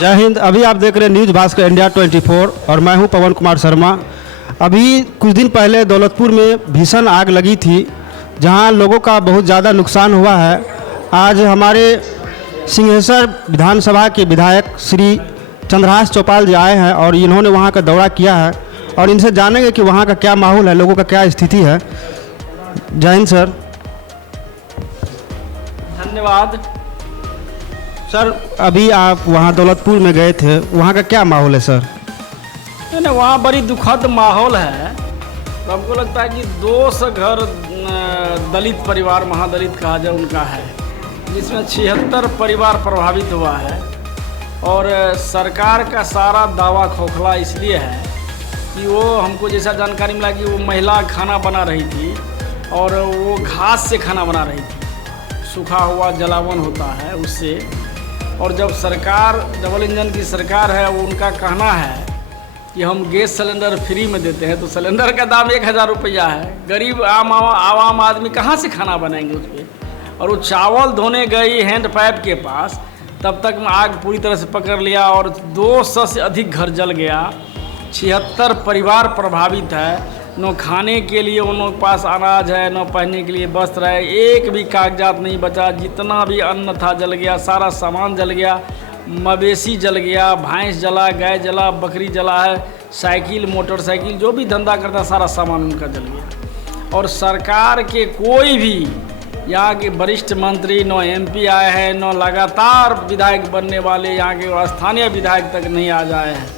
जय हिंद। अभी आप देख रहे हैं न्यूज़ भास्कर इंडिया 24 और मैं हूं पवन कुमार शर्मा। अभी कुछ दिन पहले दौलतपुर में भीषण आग लगी थी, जहां लोगों का बहुत ज़्यादा नुकसान हुआ है। आज हमारे सिंहेश्वर विधानसभा के विधायक श्री चंद्रहास चौपाल जी आए हैं और इन्होंने वहां का दौरा किया है और इनसे जानेंगे कि वहां का क्या माहौल है, लोगों का क्या स्थिति है। जय हिंद सर। धन्यवाद सर, अभी आप वहाँ दौलतपुर में गए थे, वहाँ का क्या माहौल है सर? नहीं, वहाँ बड़ी दुखद माहौल है। तो हमको लगता है कि 200 घर दलित परिवार, महादलित कहा जाए, उनका है, जिसमें 76 परिवार प्रभावित हुआ है। और सरकार का सारा दावा खोखला इसलिए है कि वो हमको जैसा जानकारी मिला कि वो महिला खाना बना रही थी और वो घास से खाना बना रही थी, सूखा हुआ जलावन होता है उससे। और जब सरकार डबल इंजन की सरकार है, वो उनका कहना है कि हम गैस सिलेंडर फ्री में देते हैं, तो सिलेंडर का दाम 1000 रुपया है। गरीब आवाम आदमी कहाँ से खाना बनाएंगे उस पर? और वो चावल धोने गई हैंड पाइप के पास, तब तक आग पूरी तरह से पकड़ लिया और 200 से अधिक घर जल गया। 76 परिवार प्रभावित है। न खाने के लिए उन लोगों के पास अनाज है, न पहनने के लिए वस्त्र है, एक भी कागजात नहीं बचा। जितना भी अन्न था जल गया, सारा सामान जल गया, मवेशी जल गया, भैंस जला, गाय जला, बकरी जला है, साइकिल, मोटरसाइकिल, जो भी धंधा करता सारा सामान उनका जल गया। और सरकार के कोई भी यहाँ के वरिष्ठ मंत्री, न MP आए हैं, न लगातार विधायक बनने वाले यहाँ के स्थानीय विधायक तक नहीं आ जाए हैं।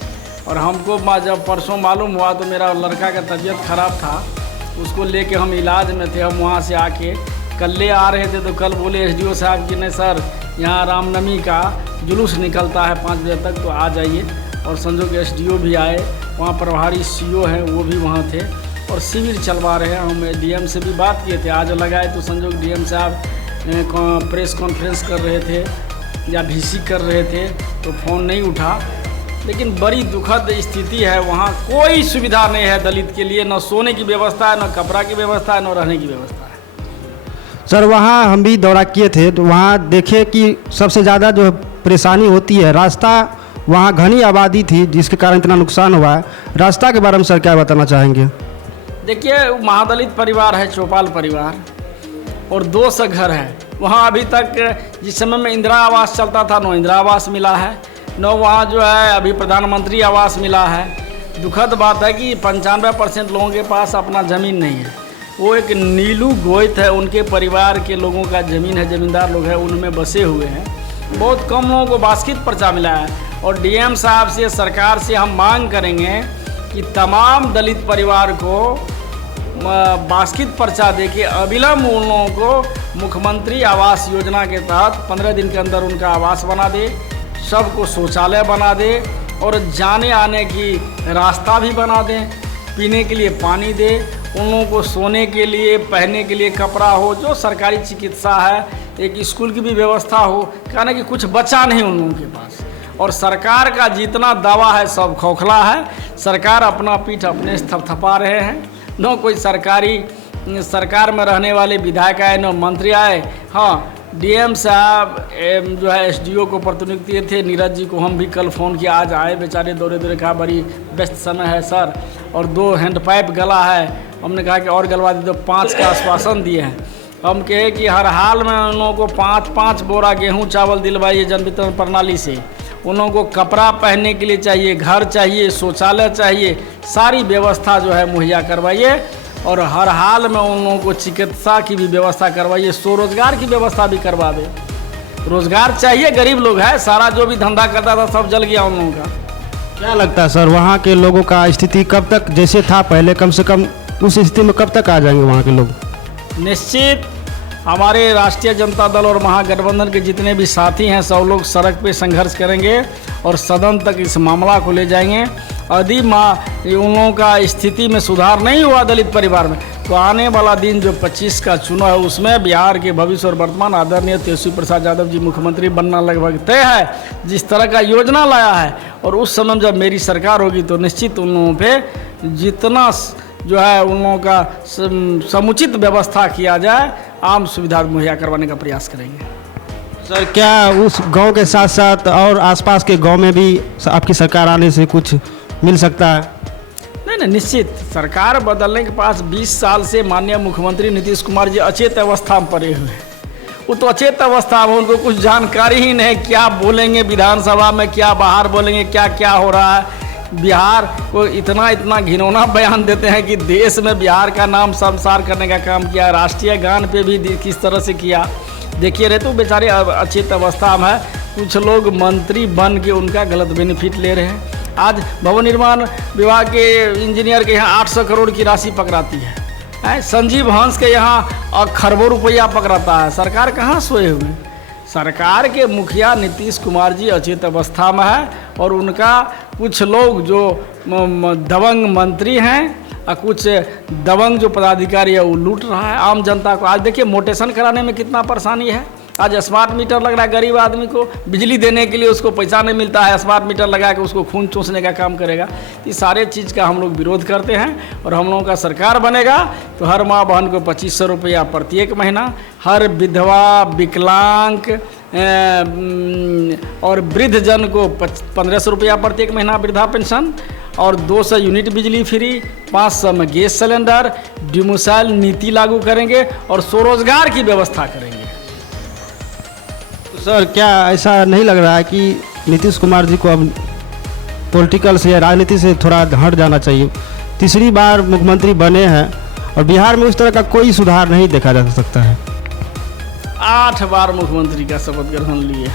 और हमको जब परसों मालूम हुआ तो मेरा लड़का का तबीयत ख़राब था, उसको लेके हम इलाज में थे। हम वहाँ से आके कल ले आ रहे थे तो कल बोले SDO साहब कि नहीं सर, यहाँ रामनवमी का जुलूस निकलता है 5 बजे तक, तो आ जाइए। और संजोग SDO भी आए, वहाँ प्रभारी CO हैं वो भी वहाँ थे और शिविर चलवा रहे हैं। हम DM से भी बात किए थे, आज लगाए तो संजोग DM साहब प्रेस कॉन्फ्रेंस कर रहे थे या VC कर रहे थे, तो फ़ोन नहीं उठा। लेकिन बड़ी दुखद स्थिति है, वहाँ कोई सुविधा नहीं है दलित के लिए, न सोने की व्यवस्था है, न कपड़ा की व्यवस्था है, न रहने की व्यवस्था है। सर, वहाँ हम भी दौरा किए थे तो वहाँ देखे कि सबसे ज़्यादा जो परेशानी होती है, रास्ता, वहाँ घनी आबादी थी जिसके कारण इतना नुकसान हुआ है। रास्ता के बारे में सर क्या बताना चाहेंगे? देखिए, महादलित परिवार है, चौपाल परिवार, और 200 घर है वहाँ। अभी तक जिस समय में इंदिरा आवास चलता था, न इंदिरा आवास मिला है, न वहाँ जो है अभी प्रधानमंत्री आवास मिला है। दुखद बात है कि 95% लोगों के पास अपना ज़मीन नहीं है। वो एक नीलू गोयत है, उनके परिवार के लोगों का ज़मीन है, ज़मींदार लोग हैं, उनमें बसे हुए हैं। बहुत कम लोगों को बास्केट पर्चा मिला है। और DM साहब से, सरकार से हम मांग करेंगे कि तमाम दलित परिवार को बास्केट पर्चा देके अविलंब उन लोगों को मुख्यमंत्री आवास योजना के तहत 15 दिन के अंदर उनका आवास बना दे, सबको शौचालय बना दे और जाने आने की रास्ता भी बना दें, पीने के लिए पानी दे, उन लोगों को सोने के लिए, पहनने के लिए कपड़ा हो, जो सरकारी चिकित्सा है, एक स्कूल की भी व्यवस्था हो। कहना कि कुछ बचा नहीं उन लोगों के पास। और सरकार का जितना दावा है सब खोखला है। सरकार अपना पीठ अपने थपथपा रहे हैं। न कोई सरकार में रहने वाले विधायक आए, न मंत्री आए। हाँ, DM साहब जो है SDO को प्रतिनियुक्त किए थे, नीरज जी को हम भी कल फ़ोन किया, आज आए बेचारे दौरे कहा बड़ी व्यस्त समय है सर, और 2 हैंड पाइप गला है। हमने कहा कि और गलवा दे, तो 5 का आश्वासन दिए हैं। हम कहे कि हर हाल में उन लोगों को 5-5 बोरा गेहूं चावल दिलवाइए जन वितरण प्रणाली से। उन लोगों को कपड़ा पहनने के लिए चाहिए, घर चाहिए, शौचालय चाहिए, सारी व्यवस्था जो है मुहैया करवाइए। और हर हाल में उन लोगों को चिकित्सा की भी व्यवस्था करवाइए, स्वरोजगार की व्यवस्था भी करवा दे। रोजगार चाहिए, गरीब लोग हैं, सारा जो भी धंधा करता था सब जल गया उन लोगों का। क्या लगता है सर, वहाँ के लोगों का स्थिति कब तक जैसे था पहले, कम से कम उस स्थिति में कब तक आ जाएंगे वहाँ के लोग? निश्चित हमारे राष्ट्रीय जनता दल और महागठबंधन के जितने भी साथी हैं, सब लोग सड़क पे संघर्ष करेंगे और सदन तक इस मामला को ले जाएंगे। यदि उन लोगों का स्थिति में सुधार नहीं हुआ दलित परिवार में, तो आने वाला दिन जो 25 का चुनाव है, उसमें बिहार के भविष्य और वर्तमान आदरणीय तेजस्वी प्रसाद यादव जी मुख्यमंत्री बनना लगभग तय है। जिस तरह का योजना लाया है, और उस समय जब मेरी सरकार होगी तो निश्चित उन लोगों पे जितना जो है उन लोगों का समुचित व्यवस्था किया जाए, आम सुविधा मुहैया करवाने का प्रयास करेंगे। सर क्या उस गांव के साथ साथ और आसपास के गांव में भी आपकी सरकार आने से कुछ मिल सकता है? नहीं, निश्चित। सरकार बदलने के पास 20 साल से माननीय मुख्यमंत्री नीतीश कुमार जी अचेत अवस्था में पड़े हुए हैं। वो तो अचेत अवस्था में, उनको कुछ जानकारी ही नहीं, क्या बोलेंगे विधानसभा में, क्या बाहर बोलेंगे, क्या क्या हो रहा है। बिहार को इतना घिनौना बयान देते हैं कि देश में बिहार का नाम शर्मसार करने का काम किया, राष्ट्रीय गान पे भी किस तरह से किया। देखिए रहे तो बेचारे अचेत अवस्था में है। कुछ लोग मंत्री बन के उनका गलत बेनिफिट ले रहे हैं। आज भवन निर्माण विभाग के इंजीनियर के यहाँ 800 करोड़ की राशि पकड़ाती है। संजीव हंस के यहाँ खरबों रुपया पकड़ाता है। सरकार कहाँ सोए हुए? सरकार के मुखिया नीतीश कुमार जी अचेत अवस्था में है और उनका कुछ लोग जो दबंग मंत्री हैं और कुछ दबंग जो पदाधिकारी है वो लूट रहा है आम जनता को। आज देखिए मोटेशन कराने में कितना परेशानी है। आज स्मार्ट मीटर लग रहा है, गरीब आदमी को बिजली देने के लिए उसको पैसा नहीं मिलता है, स्मार्ट मीटर लगा के उसको खून चूसने का काम करेगा। ये सारे चीज़ का हम लोग विरोध करते हैं और हम लोगों का सरकार बनेगा तो हर माँ बहन को 2500 रुपया प्रत्येक महीना, हर विधवा, विकलांग और वृद्ध जन को 1500 रुपया प्रत्येक महीना वृद्धा पेंशन और 200 यूनिट बिजली फ्री, 500 में गैस सिलेंडर, डिमोसाइल नीति लागू करेंगे और स्वरोजगार की व्यवस्था करेंगे। सर क्या ऐसा नहीं लग रहा है कि नीतीश कुमार जी को अब पॉलिटिकल से या राजनीति से थोड़ा हट जाना चाहिए? तीसरी बार मुख्यमंत्री बने हैं और बिहार में उस तरह का कोई सुधार नहीं देखा जा सकता है। 8 बार मुख्यमंत्री का शपथ ग्रहण लिए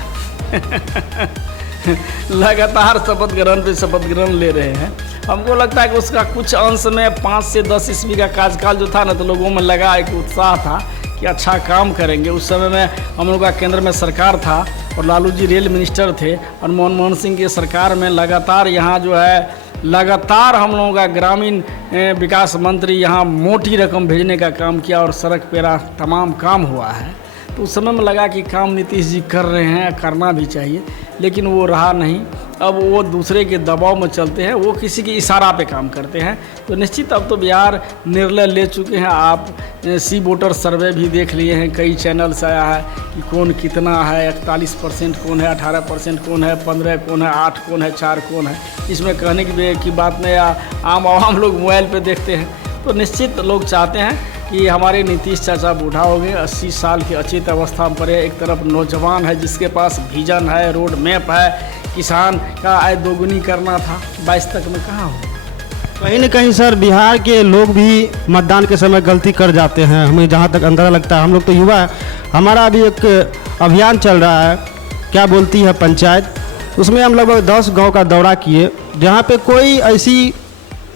लगातार शपथ ग्रहण पे शपथ ग्रहण ले रहे हैं। हमको लगता है कि उसका कुछ अंश में 5 से 10 ईस्वी का कार्यकाल जो था ना, तो लोगों में लगा एक उत्साह था कि अच्छा काम करेंगे। उस समय में हम लोग का केंद्र में सरकार था और लालू जी रेल मिनिस्टर थे और मनमोहन सिंह की सरकार में लगातार यहाँ जो है लगातार हम लोगों का ग्रामीण विकास मंत्री यहाँ मोटी रकम भेजने का काम किया और सड़क पे तमाम काम हुआ है। तो उस समय में लगा कि काम नीतीश जी कर रहे हैं, करना भी चाहिए, लेकिन वो रहा नहीं। अब वो दूसरे के दबाव में चलते हैं, वो किसी के इशारा पे काम करते हैं। तो निश्चित अब तो बिहार निर्णय ले चुके हैं। आप सी वोटर सर्वे भी देख लिए हैं, कई चैनल से आया है कि कौन कितना है, 41% कौन है, 18% कौन है, 15 कौन है, 8 कौन है, 4 कौन है। इसमें कहने की बात नहीं, आम आवाम लोग मोबाइल पे देखते हैं। तो निश्चित लोग चाहते हैं कि हमारे नीतीश चाचा बूढ़ा हो गए, 80 साल की अचेत अवस्था में पड़े। एक तरफ नौजवान है जिसके पास विजन है, रोड मैप है, किसान का आय दोगुनी करना था, 22 तक में कहाँ हो। कहीं न कहीं सर बिहार के लोग भी मतदान के समय गलती कर जाते हैं, हमें जहाँ तक अंदाजा लगता है। हम लोग तो युवा है, हमारा अभी एक अभियान चल रहा है क्या बोलती है पंचायत, उसमें हम लगभग 10 गाँव का दौरा किए, जहाँ पे कोई ऐसी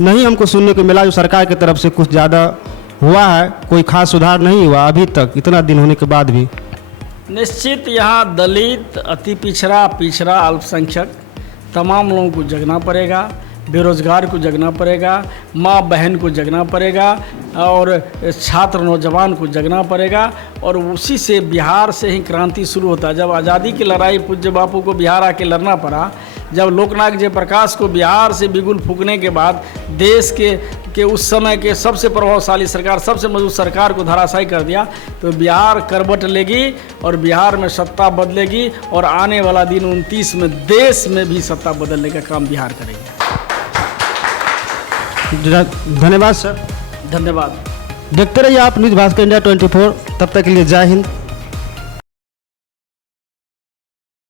नहीं हमको सुनने को मिला जो सरकार की तरफ से कुछ ज़्यादा हुआ है, कोई खास सुधार नहीं हुआ अभी तक, इतना दिन होने के बाद भी। निश्चित यहाँ दलित, अति पिछड़ा, अल्पसंख्यक तमाम लोगों को जगना पड़ेगा, बेरोजगार को जगना पड़ेगा, माँ बहन को जगना पड़ेगा और छात्र नौजवान को जगना पड़ेगा। और उसी से बिहार से ही क्रांति शुरू होता है। जब आज़ादी की लड़ाई पूज्य बापू को बिहार आके लड़ना पड़ा, जब लोकनायक जयप्रकाश को बिहार से बिगुल फूकने के बाद देश के उस समय के सबसे प्रभावशाली सरकार, सबसे मजबूत सरकार को धराशायी कर दिया, तो बिहार करवट लेगी और बिहार में सत्ता बदलेगी और आने वाला दिन 29 में देश में भी सत्ता बदलने का काम बिहार करेगी। धन्यवाद सर। धन्यवाद। देखते रहिए आप न्यूज़ भास्कर इंडिया 24। तब तक के लिए जय हिंद।